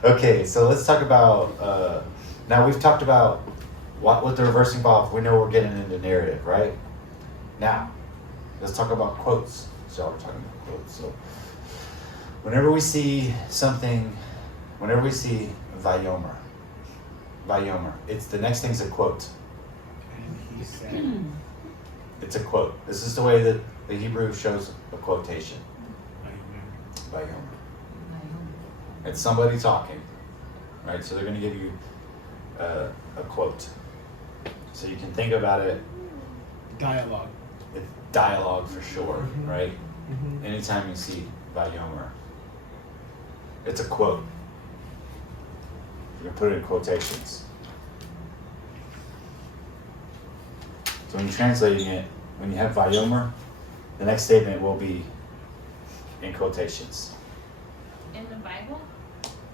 Okay, so let's talk about, now we've talked about what the reversing vav, we know we're getting into narrative, right? Now, let's talk about quotes. So we're talking about quotes. So whenever we see something, whenever we see Vayomer, it's the next thing's a quote. And he said, It's a quote. This is the way that the Hebrew shows a quotation. Vayomer. It's somebody talking, right? So they're going to give you a quote. So you can think about it, dialogue. it's dialogue for sure, Mhm. right? Mm-hmm. Anytime you see Vayomer, it's a quote. You can put it in quotations. So when you're translating it, when you have Vayomer, the next statement will be in quotations. In the Bible,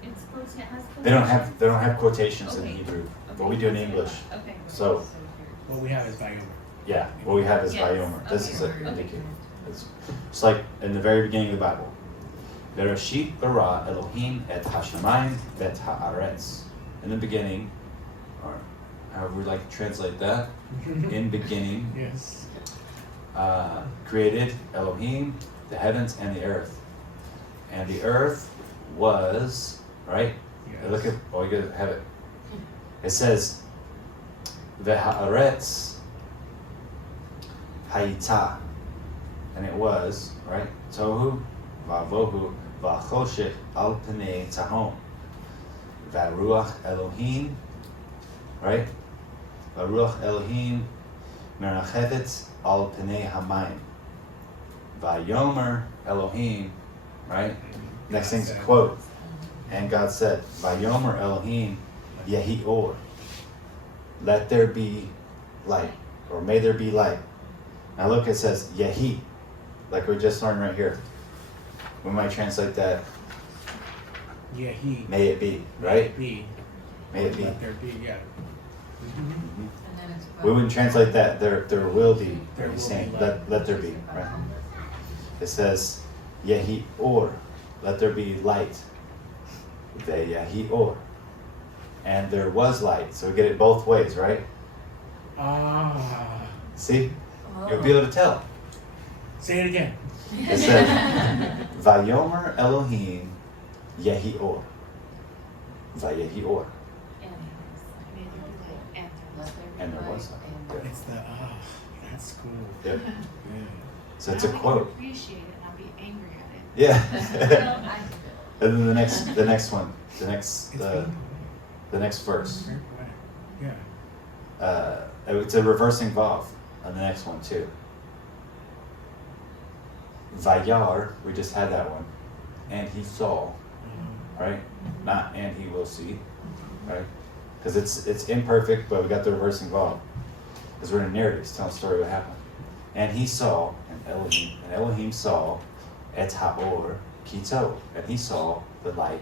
it's quoted, it has They don't have quotations in Okay. Hebrew, but Okay. we do in English. Okay. So What we have is Vayomer. yeah, what we have is Yes. Vayomer. This is Okay. an indicator. It's like in the very beginning of the Bible. Bereshit bara Elohim et hashamayim vet haaretz. In the beginning, or however we like to translate that, in beginning, Yes. created Elohim the heavens and the earth. And the earth was, right? Yes. Look at, oh, you gotta have it. It says, V'ha'aretz hayita. And it was, right? Tohu, va'vohu, va'choshech al pnei tahom. Va'ruach Elohim, right? Va'ruach Elohim merachevet al pnei hamayim. Vayomer Elohim, right? Next thing's a quote. And God said, Vayomer Elohim Yehi Or. Let there be light, or may there be light. Now look, it says Yehi, like we just learned right here. We might translate that, Yeah, he. may it be, right? Be. May it be. Let there be, yeah. Mhm. Mhm. And then it's. We wouldn't translate that, there will be, There he's will saying, be light. let there be, right? It says Yehi Or, let there be light. Yehi Or. And there was light, so we get it both ways, right? Ah. See? You'll be able to tell. Say it again. It says, Vayomer Elohim Yehi Or. Vayehi Or. And there was light. Yeah. It's the, that's cool. Yep. Yeah. So it's a quote. Appreciate it, not be angry at it. Yeah. And then the next one, the next verse. Very poetic. Yeah. It's a reversing vav on the next one too. Vayar, we just had that one. And he saw, right? Not and he will see, right? Because it's imperfect, but we got the reversing vav. Because we're in a narrative, it's telling a story what happened. And he saw, and Elohim saw, et haor kito, and he saw the light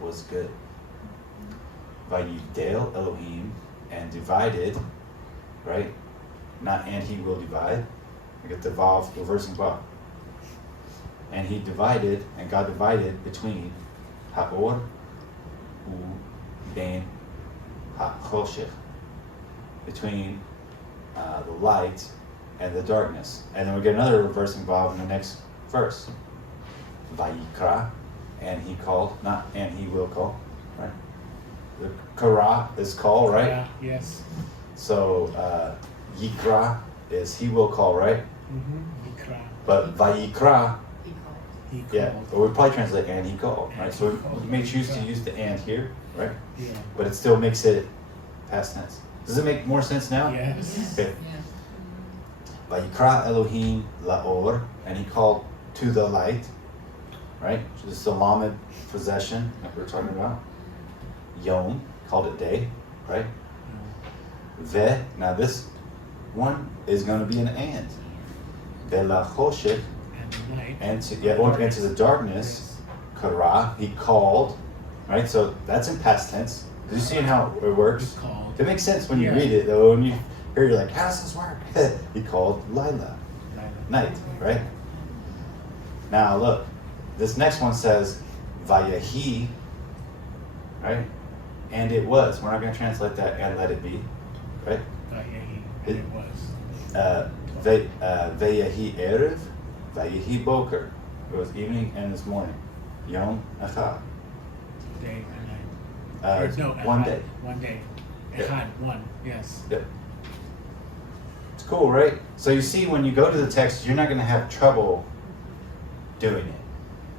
was good. Vayidel Elohim, and divided, right? Not and he will divide. We get the vav, reversing vav. And he divided, and God divided between haor u ben ha-choshech, between the light and the darkness. And then we get another reversing vav in the next verse. Vayikra, and he called, not and he will call, right? The kara is call, right? Yeah, yes. So yikra is he will call, right? Mm-hmm. He cried. But vayikra, He called. yeah, or we probably translate and he called, right? So And he called. we may choose to use the and here, right? Yeah. But it still makes it past tense. Does it make more sense now? Yes. Okay. Vayikra Elohim laor, and he called to the light, right? Which is the lamed possession that we're talking about. Yom, called it day, right? Ve, now this one is going to be an and. Ve la choshech, And the night. and to the darkness, kara, he called, right? So that's in past tense. Did you see how it works? He called. It makes sense when you Yeah. read it, though. When you hear, you're like, how does this work? He called Lila, night, right? Now look, this next one says, Vayahi, right? And it was. We're not going to translate that and let it be, right? Yeah, and it was. Veyahi erev, vayihi boker. It was evening and it's morning. Yom echad. Day and night. Or no, One Echad, day. One day. Yeah. Echad, one, yes. Yep. It's cool, right? So you see, when you go to the text, you're not going to have trouble doing it.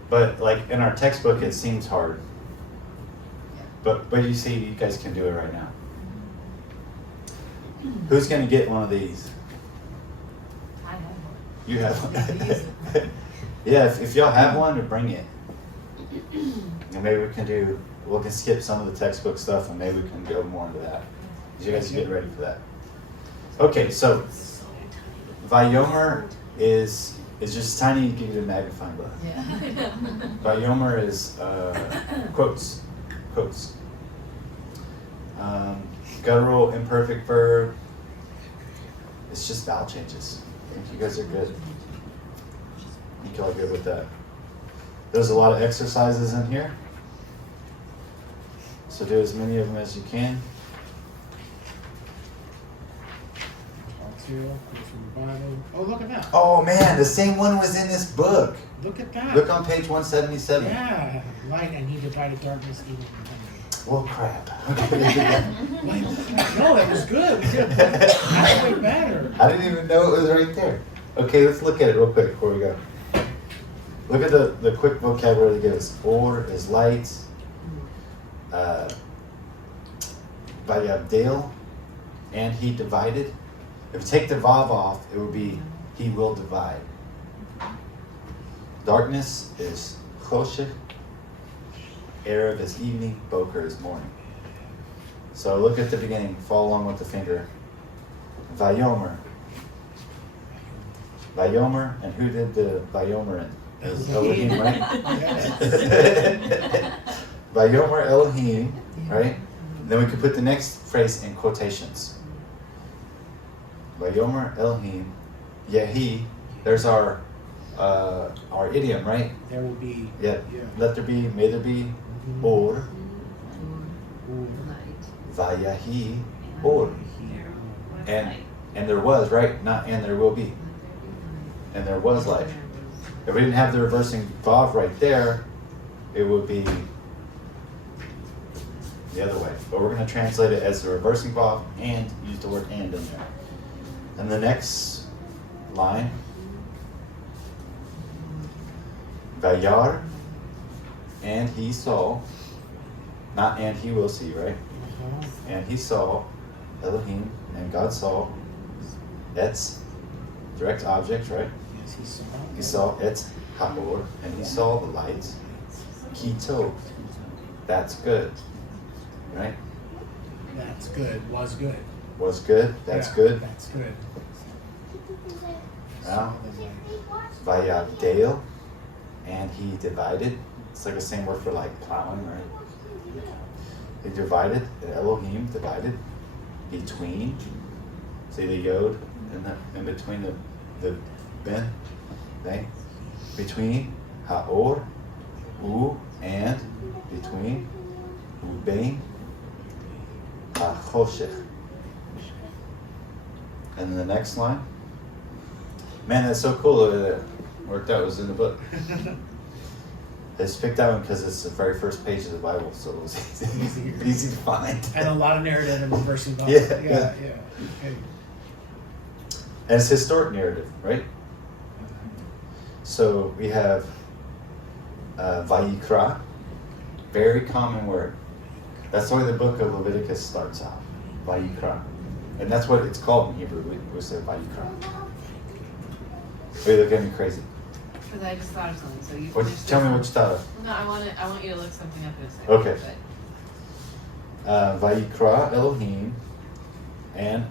But like in our textbook, it seems hard. But you see, you guys can do it right now. Who's going to get one of these? I have one. You have one. Yeah, if y'all have one, to bring it. And maybe we can skip some of the textbook stuff and maybe we can go more into that. You guys get ready for that. Okay, so Vayomer is just tiny. You can get a magnifying glass. Yeah. Vayomer is quotes. Guttural imperfect verb. It's just vowel changes. I think you guys are good. I think y'all are good with that. There's a lot of exercises in here. So do as many of them as you can. All two, goes from the Bible. Oh, look at that. Oh man, the same one was in this book. Look at that. Look on page 177. Yeah, light and he divided darkness even from thunder. Well, crap. Wait, no, that was good. We did that's way better. I didn't even know it was right there. Okay, let's look at it real quick before we go. Look at the quick vocabulary they give us. Or is light. Vayavdel, and he divided. If you take the vav off, it would be he will divide. Darkness is choshech. Erev is evening. Boker is morning. So look at the beginning. Follow along with the finger. Vayomer. Vayomer, and who did the Vayomer in? It was Elohim, right? Vayomer Elohim, right? Then we could put the next phrase in quotations. Vayomer Elohim, Yehi. There's our idiom, right? There will be. Yeah. Let there be, may there be, or. Vayahi, or. And there was, right? Not and there will be. And there was light. If we didn't have the reversing vav right there, it would be the other way. But we're going to translate it as the reversing vav and use the word and in there. And the next line, Vayar, and he saw, not and he will see, right? And he saw, Elohim, and God saw, Etz, direct object, right? Yes, he saw. He saw Etz Haor, and he saw the light. Kito, that's good, right? That's good. Was good. Was good, that's Yeah, good. That's good. Now, Vayavdel, and he divided. It's like the same word for like plowing, right? He divided, Elohim divided between. See the yod in between the ben, okay? Between haor, and between ubein hachoshech. And then the next line. Man, that's so cool that worked out was in the book. I just picked that one because it's the very first page of the Bible, so it was easy to find. And a lot of narrative and reversing vav. Yeah. Yeah. Okay. And it's historic narrative, right? So we have Vayikra, very common word. That's the way the book of Leviticus starts out, Vayikra. And that's what it's called in Hebrew. We say Vayikra. Are you looking at me crazy? Because I just thought of something, so you Tell me what you thought of. No, I want you to look something up in a second. Okay. Vayikra Elohim, and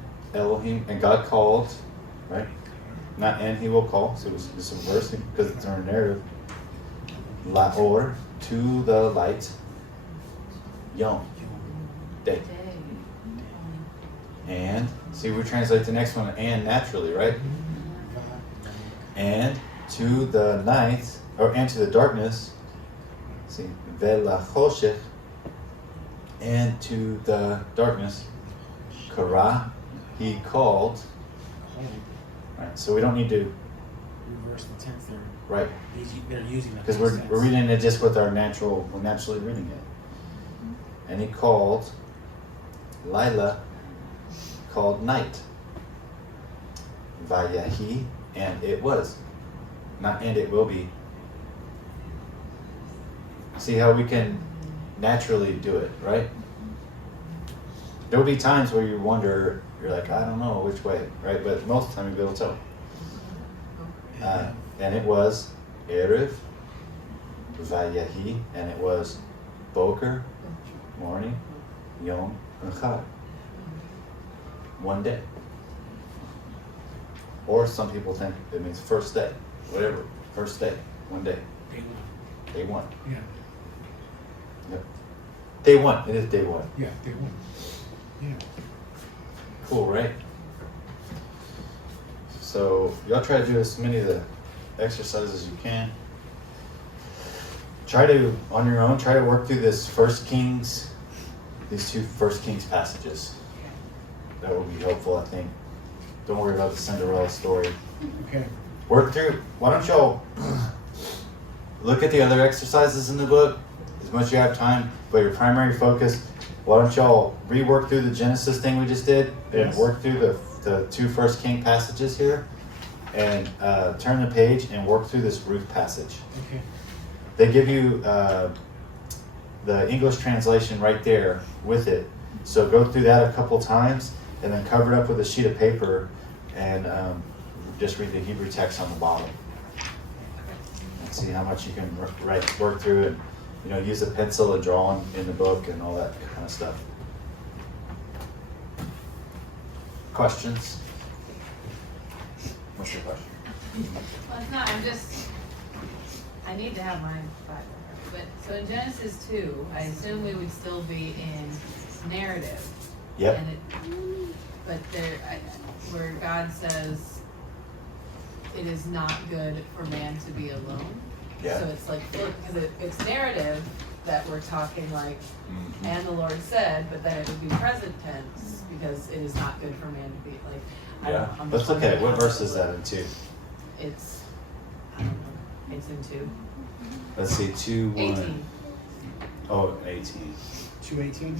God called, right? Not and he will call, so it's reversing because it's our narrative. Laor, to the light. Yom, day. And, see, we translate the next one and naturally, right? And to the night, and to the darkness, see, velachoshech, and to the darkness, kara, he called, Right, so we don't need to, Reverse the tense there. right, They're using the because past we're tense. reading it just with our we're naturally reading it. And he called Lila, called night. Vayahi, and it was. Not and it will be. See how we can naturally do it, right? There will be times where you wonder, you're like, I don't know which way, right? But most of the time you'll be able to tell. And it was Erev, Vayahi, and it was Boker, morning, Yom, and Chag. One day. Or some people think it means first day, whatever, first day, one day, Day one. day one. Yeah, Yep. Day one, it is day one. yeah, day one. Yeah. Cool, right? So y'all try to do as many of the exercises as you can. Try to, on your own, try to work through these two First Kings passages. That will be helpful, I think. Don't worry about the Cinderella story. Okay. Work through, why don't y'all look at the other exercises in the book as much as you have time, but your primary focus, why don't y'all rework through the Genesis thing we just did and Yes. work through the two First King passages here and turn the page and work through this Ruth passage. Okay. They give you the English translation right there with it. So go through that a couple times and then cover it up with a sheet of paper and just read the Hebrew text on the bottom. And see how much you can work through it. You know, use a pencil and draw in the book and all that kind of stuff. Questions? What's your question? Well, it's not, I need to have my Bible, but, so in Genesis 2, I assume we would still be in narrative. Yep. And but where God says, it is not good for man to be alone. Yeah. So it's like, because it's narrative that we're talking like, Mhm. and the Lord said, but then it would be present tense, because it is not good for man to be, like, I don't Yeah. know. I'm Let's just look at it. wondering What how verse that is would that work. in 2? It's, I don't know, it's in 2. Let's see, 2, 1. 18. Oh, 18. 2:18.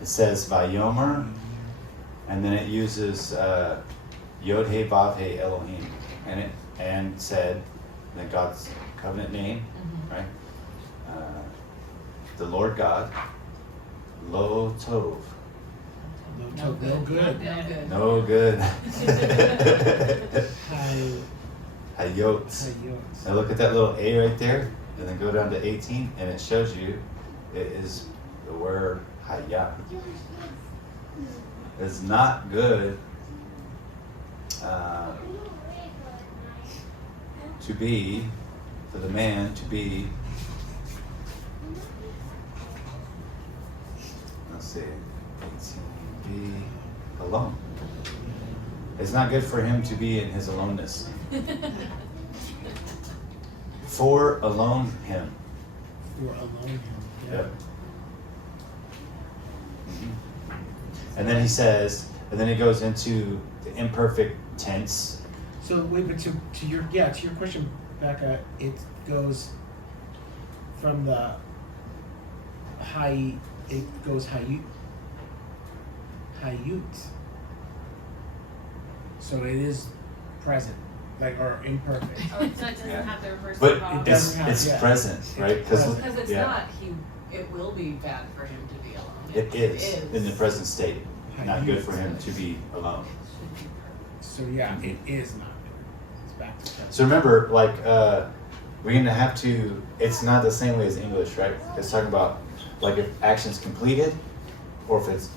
It says Vayomer, and then it uses Yod He Vav He Elohim, and said that God's covenant name, Mhm. right? The Lord God, Lo Tov, No good. good. No good. no good. Hi. Hayot. Now look at that little A right there, and then go down to 18, and it shows you it is the word Hayah. It's not good to be, for the man to be, let's see, 18, be alone. It's not good for him to be in his aloneness. For alone him. For alone. Yeah. Yep. And then he says, and then he goes into the imperfect tense. So wait, but to your question, Becca, it goes from the it goes hayut. So it is present, like, or imperfect. Oh, so it doesn't Yeah. have the reverse But clause. It doesn't have- it's yeah. present, right? present. Because it's yeah, not, it will be bad for him to be alone. it is in the present state, not good for him to be alone. Should be perfect. So yeah, it is not good. It's back to present. So remember, like, we're gonna have to, it's not the same way as English, right? It's talking about, like, if action's completed, or if it's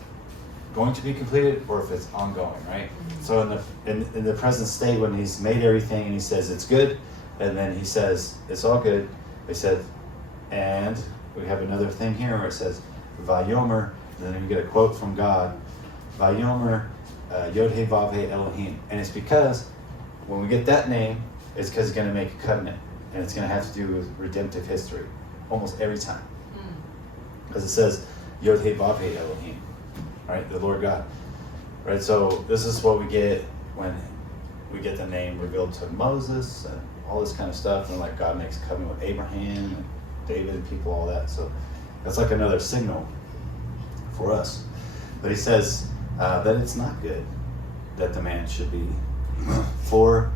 going to be completed, or if it's ongoing, right? So in the present state, when he's made everything and he says it's good, and then he says it's all good, he said, and we have another thing here where it says Vayomer, and then we get a quote from God, Vayomer Yod He Vav He Elohim, and it's because when we get that name, it's because he's going to make a covenant, and it's going to have to do with redemptive history, almost every time, because it says Yod He Vav He Elohim, right? The Lord God, right? So this is what we get when we get the name revealed to Moses and all this kind of stuff, and like God makes a covenant with Abraham and David and people, all that. So that's like another signal for us. But he says that it's not good that the man should be for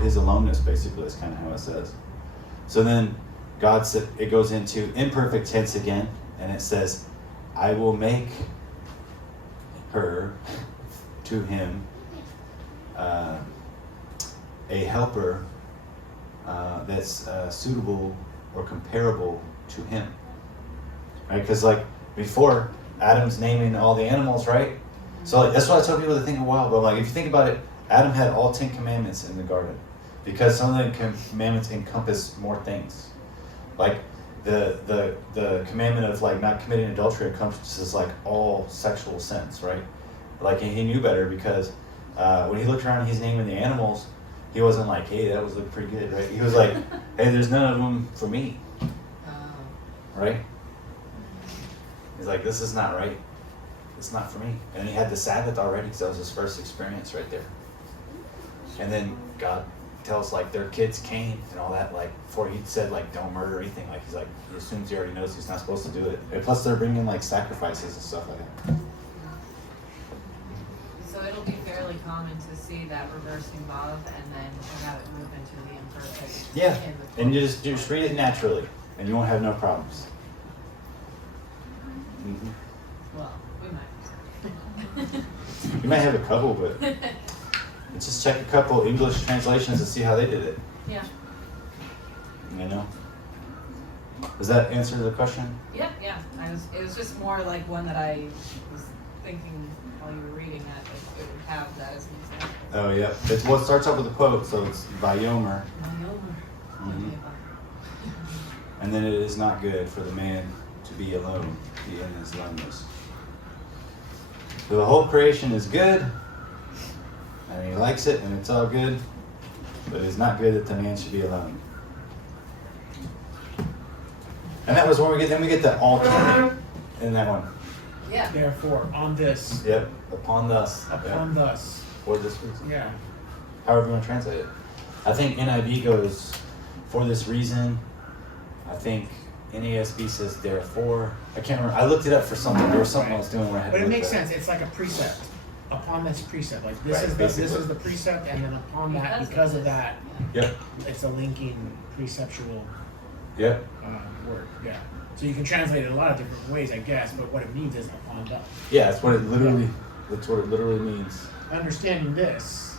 his aloneness, basically, is kind of how it says. So then God said, it goes into imperfect tense again, and it says, I will make her to him a helper that's suitable or comparable to him. Right? Because like before, Adam's naming all the animals, right? So like, that's what I told people to think a while ago. Like if you think about it, Adam had all 10 commandments in the garden because some of the commandments encompass more things. Like the commandment of like not committing adultery encompasses like all sexual sins, right? Like he knew better because when he looked around and he's naming the animals, he wasn't like, hey, that was looking pretty good, right? He was like, hey, there's none of them for me, right? He's like, this is not right. It's not for me. And he had the Sabbath already because that was his first experience right there. And then God tells like their kids Cain and all that, like before he said like don't murder or anything, like he's like, he assumes he already knows he's not supposed to do it. And plus they're bringing like sacrifices and stuff like that. So it'll be fairly common to see that reversing Vav and then have it move into the imperfect. Yeah, in the and you just read it naturally and you won't have no problems. Mm-hmm. Well, we might. You might have a couple, but just check a couple English translations and see how they did it. Yeah. You know? Does that answer the question? Yeah. It was just more like one that I was thinking while you were reading that it would have that as an example. Oh, yeah. It's what starts up with a quote, so it's Vayomer. Mhm. And then it is not good for the man to be alone, be in his loneness. So the whole creation is good, and he likes it, and it's all good, but it's not good that the man should be alone. And that was where we get the all in that one. Yeah. Therefore, on this, Yep, upon thus. upon thus. For this reason. Yeah. However you want to translate it. I think NIV goes, for this reason. I think NASB says therefore. I can't remember. I looked it up for something. There was something I was doing where I had But to it look makes it up. sense. It's like a precept. Upon this precept. Like this Right, is basically. this is the precept, and then upon that, because of that, Yep. it's a linking preceptual Yep. word. Yeah. So you can translate it a lot of different ways, I guess. But what it means is upon that. Yeah, that's what it literally. That's what it literally means. Understanding this,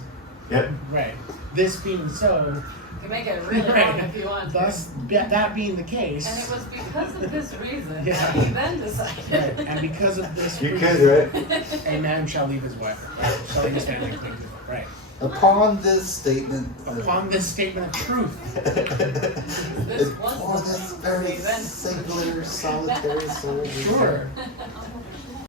Yep. right? This being so, You can make it really long if you want to. thus that being the case. And it was because of this reason Yeah. that he then decided. Right, and because of this, You reason, could, right? a man shall leave his wife, shall leave his family and cleave to his wife. Right. Upon this statement. Upon this statement of truth, This was For the this thing very that he then- singular, solitary soul. sure.